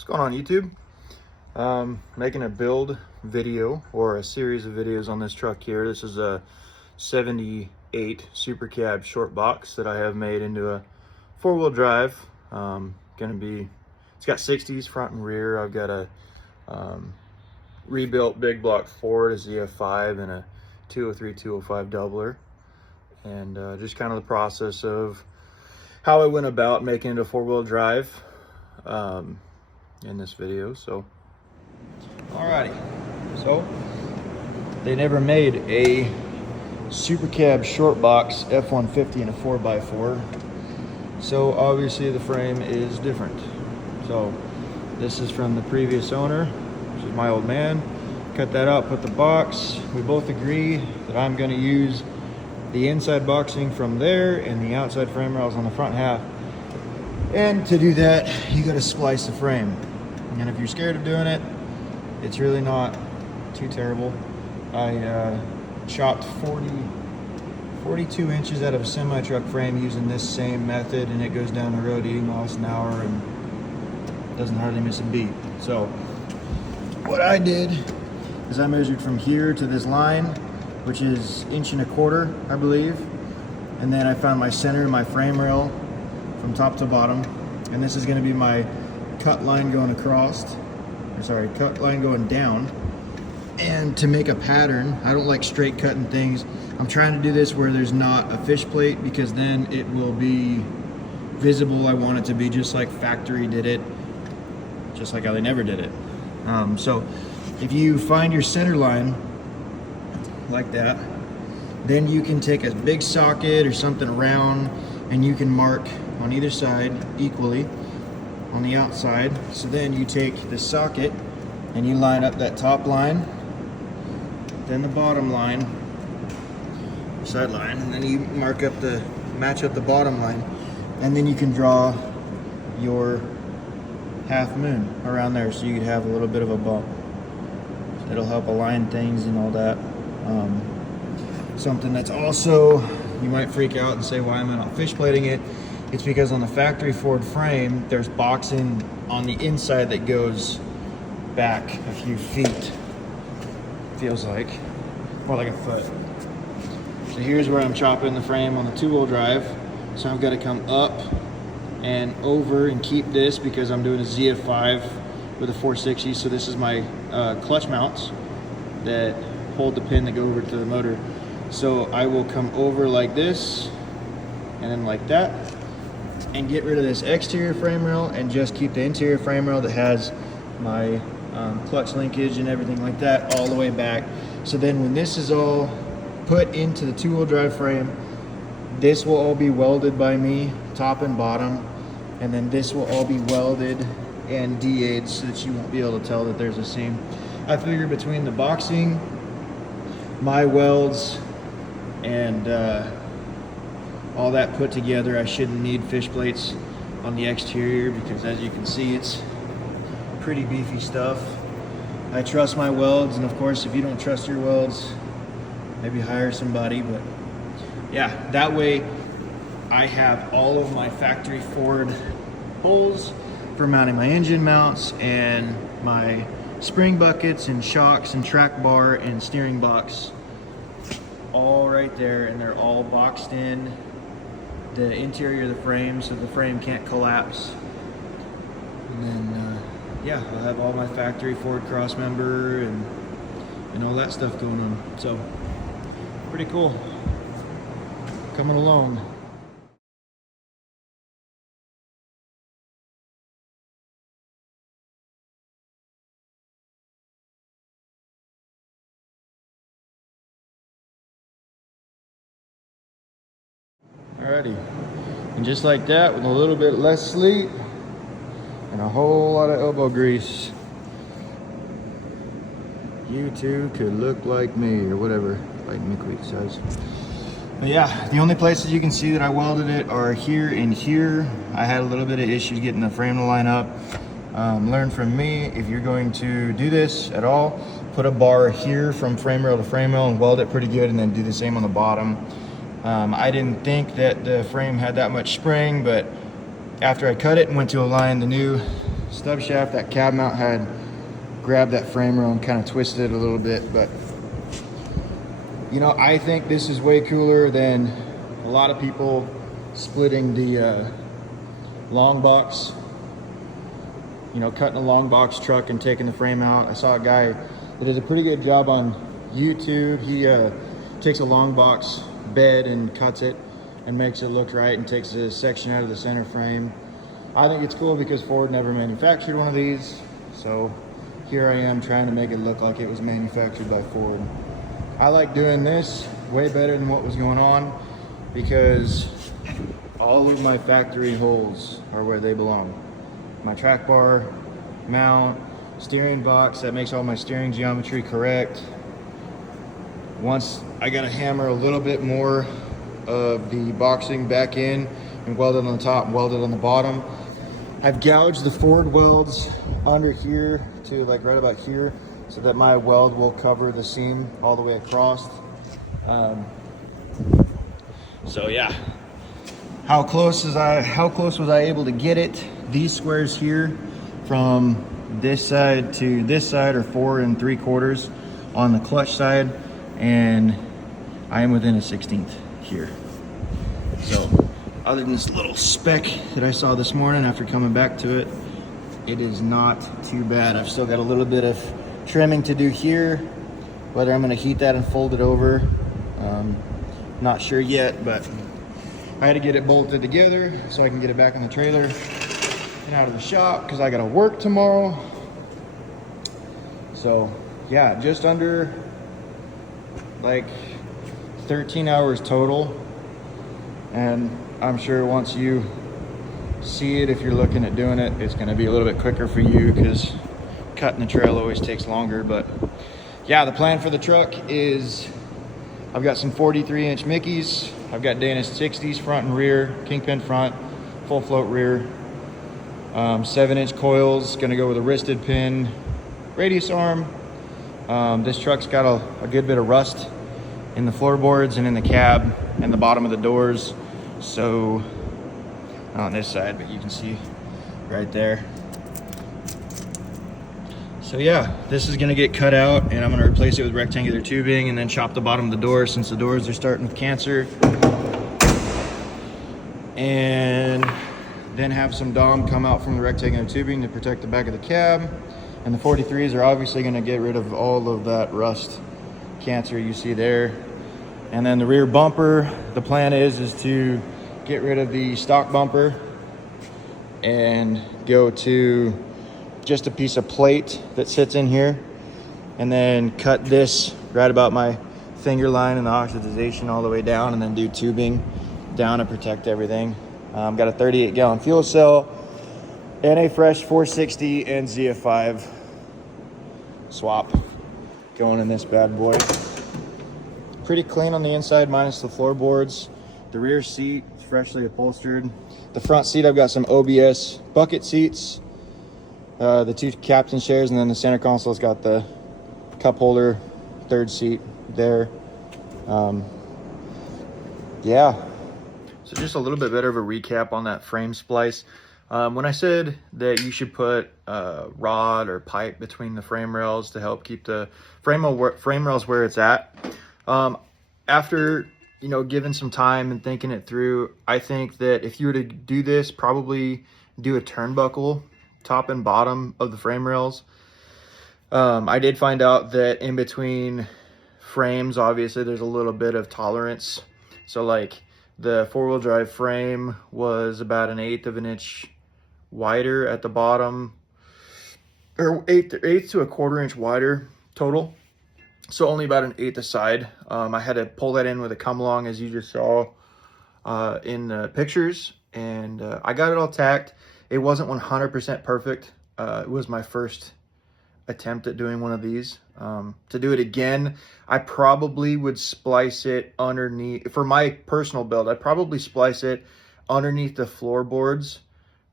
What's going on, YouTube? Making a build video or a series of videos on this truck here. This is a 78 Super Cab short box that I have made into a four-wheel drive. It's got 60s front and rear. I've got a rebuilt big block Ford, a ZF5, and a 203 205 doubler, and just kind of the process of how I went about making it a four-wheel drive in this video. So alrighty, so they never made a Super Cab short box F-150 in a 4x4, so obviously the frame is different. So this is from the previous owner, which is my old man. Cut that out, put the box. We both agree that I'm going to use the inside boxing from there and the outside frame rails on the front half. And to do that, you got to splice the frame. And if you're scared of doing it, it's really not too terrible. I chopped 42 inches out of a semi-truck frame using this same method, and it goes down the road 80 miles an hour and doesn't hardly miss a beat. So what I did is I measured from here to this line, which is 1.25 inches, I believe. And then I found my center of my frame rail from top to bottom. And this is gonna be my cut line going across, cut line going down. And to make a pattern, I don't like straight cutting things. I'm trying to do this where there's not a fish plate, because then it will be visible. I want it to be just like factory did it, just like how they never did it. So if you find your center line like that, then you can take a big socket or something round and you can mark on either side equally on the outside. So then you take the socket and you line up that top line, then the bottom line, side line, and then you match up the bottom line, and then you can draw your half moon around there, so you could have a little bit of a bump. It'll help align things and all that. Something that's also, you might freak out and say, why am I not fish plating it? It's because on the factory Ford frame, there's boxing on the inside that goes back a few feet. Feels like, more like a foot. So here's where I'm chopping the frame on the two-wheel drive. So I've got to come up and over and keep this, because I'm doing a ZF5 with a 460. So this is my clutch mounts that hold the pin that go over to the motor. So I will come over like this and then like that, and get rid of this exterior frame rail and just keep the interior frame rail that has my clutch linkage and everything like that all the way back. So then when this is all put into the two-wheel drive frame, this will all be welded by me, top and bottom, and then this will all be welded and DA'd so that you won't be able to tell that there's a seam. I figure between the boxing, my welds, and all that put together, I shouldn't need fish plates on the exterior, because as you can see, it's pretty beefy stuff. I trust my welds, and of course, if you don't trust your welds, maybe hire somebody. But yeah, that way I have all of my factory Ford holes for mounting my engine mounts and my spring buckets and shocks and track bar and steering box all right there, and they're all boxed in the interior of the frame so the frame can't collapse. And then yeah, I'll have all my factory Ford cross member and all that stuff going on. So pretty cool, coming along. Alrighty, and just like that, with a little bit less sleep and a whole lot of elbow grease, you too could look like me, or whatever like McQueen says. But yeah, the only places you can see that I welded it are here and here. I had a little bit of issues getting the frame to line up. Learn from me, if you're going to do this at all, put a bar here from frame rail to frame rail and weld it pretty good, and then do the same on the bottom. I didn't think that the frame had that much spring, but after I cut it and went to align the new stub shaft, that cab mount had grabbed that frame rail and kind of twisted it a little bit, but you know, I think this is way cooler than a lot of people splitting the long box, you know, cutting a long box truck and taking the frame out. I saw a guy that does a pretty good job on YouTube. He takes a long box bed and cuts it and makes it look right and takes a section out of the center frame. I think it's cool because Ford never manufactured one of these, so here I am trying to make it look like it was manufactured by Ford. I like doing this way better than what was going on because all of my factory holes are where they belong. My track bar, mount, steering box, that makes all my steering geometry correct. Once I gotta hammer a little bit more of the boxing back in and weld it on the top and weld it on the bottom. I've gouged the Ford welds under here to like right about here so that my weld will cover the seam all the way across. So yeah, how close was I able to get it? These squares here from this side to this side are 4 3/4 on the clutch side, and I am within a 1/16 here. So other than this little speck that I saw this morning after coming back to it, it is not too bad. I've still got a little bit of trimming to do here. Whether I'm going to heat that and fold it over, not sure yet, but I had to get it bolted together so I can get it back in the trailer and out of the shop because I got to work tomorrow. So yeah, just under like 13 hours total. And I'm sure once you see it, if you're looking at doing it, it's going to be a little bit quicker for you because cutting the trail always takes longer. But yeah, the plan for the truck is I've got some 43-inch Mickeys. I've got Danish 60s front and rear, kingpin front, full float rear. 7-inch coils, going to go with a wristed pin radius arm. This truck's got a good bit of rust in the floorboards and in the cab and the bottom of the doors. So not on this side, but you can see right there. So yeah, this is gonna get cut out and I'm gonna replace it with rectangular tubing and then chop the bottom of the door since the doors are starting with cancer. And then have some Dom come out from the rectangular tubing to protect the back of the cab. And the 43s are obviously gonna get rid of all of that rust cancer you see there. And then the rear bumper, the plan is to get rid of the stock bumper and go to just a piece of plate that sits in here, and then cut this right about my finger line and the oxidization all the way down, and then do tubing down to protect everything. Got a 38-gallon fuel cell and a fresh 460 and ZF5 swap going in this bad boy. Pretty clean on the inside minus the floorboards. The rear seat is freshly upholstered. The front seat, I've got some OBS bucket seats, the 2 captain chairs, and then the center console's got the cup holder, 3rd seat there. Yeah. So just a little bit better of a recap on that frame splice. When I said that you should put rod or pipe between the frame rails to help keep the frame rails where it's at, after giving some time and thinking it through, I think that if you were to do this, probably do a turnbuckle top and bottom of the frame rails. I did find out that in between frames, obviously there's a little bit of tolerance. So like the 4-wheel drive frame was about 1/8 of an inch wider at the bottom, or 1/8 to 1/4 inch wider total. So only about 1/8 aside. I had to pull that in with a come along, as you just saw in the pictures, and I got it all tacked. It wasn't 100% perfect. It was my first attempt at doing one of these. To do it again, I probably would splice it underneath. For my personal build, I'd probably splice it underneath the floorboards.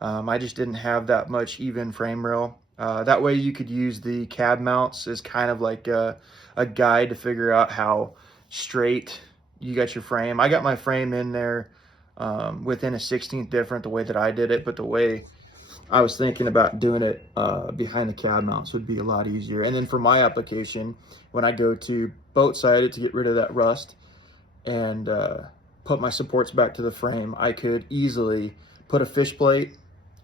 I just didn't have that much even frame rail. That way you could use the cab mounts as kind of like a guide to figure out how straight you got your frame. I got my frame in there within a 1/16 different the way that I did it, but the way I was thinking about doing it behind the cab mounts would be a lot easier. And then for my application, when I go to boat side it to get rid of that rust and put my supports back to the frame, I could easily put a fish plate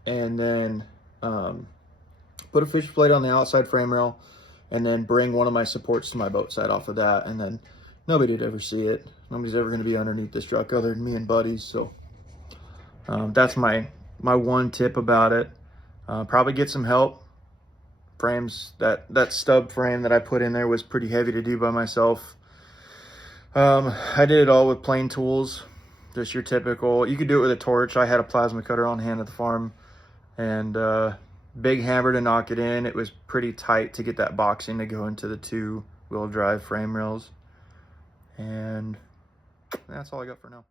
and then put a fish plate on the outside frame rail and then bring one of my supports to my boat side off of that, and then nobody'd ever see it. Nobody's ever going to be underneath this truck other than me and buddies. So that's my one tip about it. Probably get some help. Frames, that stub frame that I put in there was pretty heavy to do by myself. I did it all with plain tools, just your typical. You could do it with a torch. I had a plasma cutter on hand at the farm, and big hammer to knock it in. It was pretty tight to get that boxing to go into the 2-wheel drive frame rails. And that's all I got for now.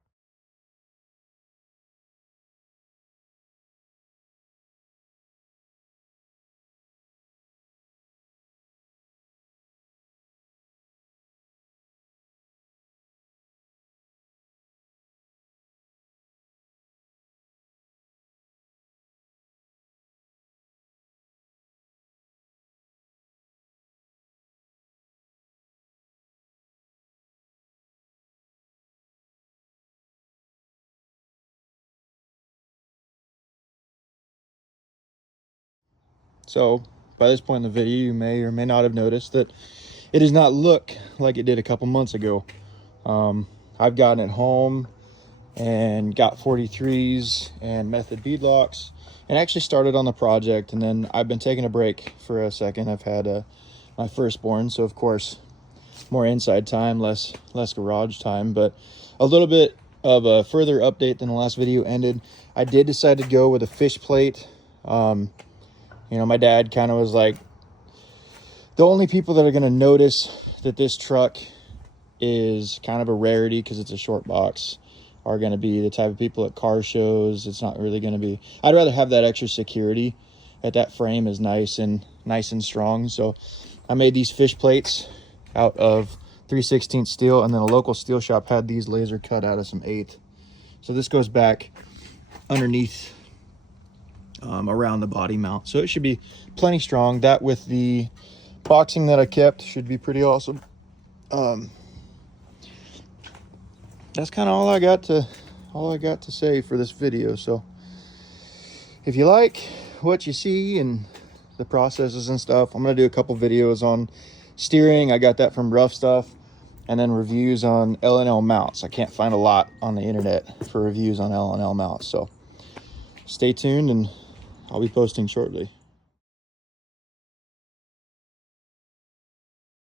So by this point in the video, you may or may not have noticed that it does not look like it did a couple months ago. I've gotten it home and got 43s and method beadlocks and actually started on the project, and then I've been taking a break for a second. I've had my firstborn, so of course more inside time, less garage time, but a little bit of a further update than the last video ended. I did decide to go with a fish plate. You know, my dad kind of was like, the only people that are going to notice that this truck is kind of a rarity because it's a short box are going to be the type of people at car shows. It's not really going to be, I'd rather have that extra security that frame is nice and strong. So I made these fish plates out of 3/16 steel, and then a local steel shop had these laser cut out of some 8. So this goes back underneath around the body mount, so it should be plenty strong. That with the boxing that I kept should be pretty awesome. That's kind of all I got to say for this video. So if you like what you see and the processes and stuff, I'm gonna do a couple videos on steering. I got that from Rough Stuff, and then reviews on L&L mounts. I can't find a lot on the internet for reviews on L&L mounts, so stay tuned and I'll be posting shortly.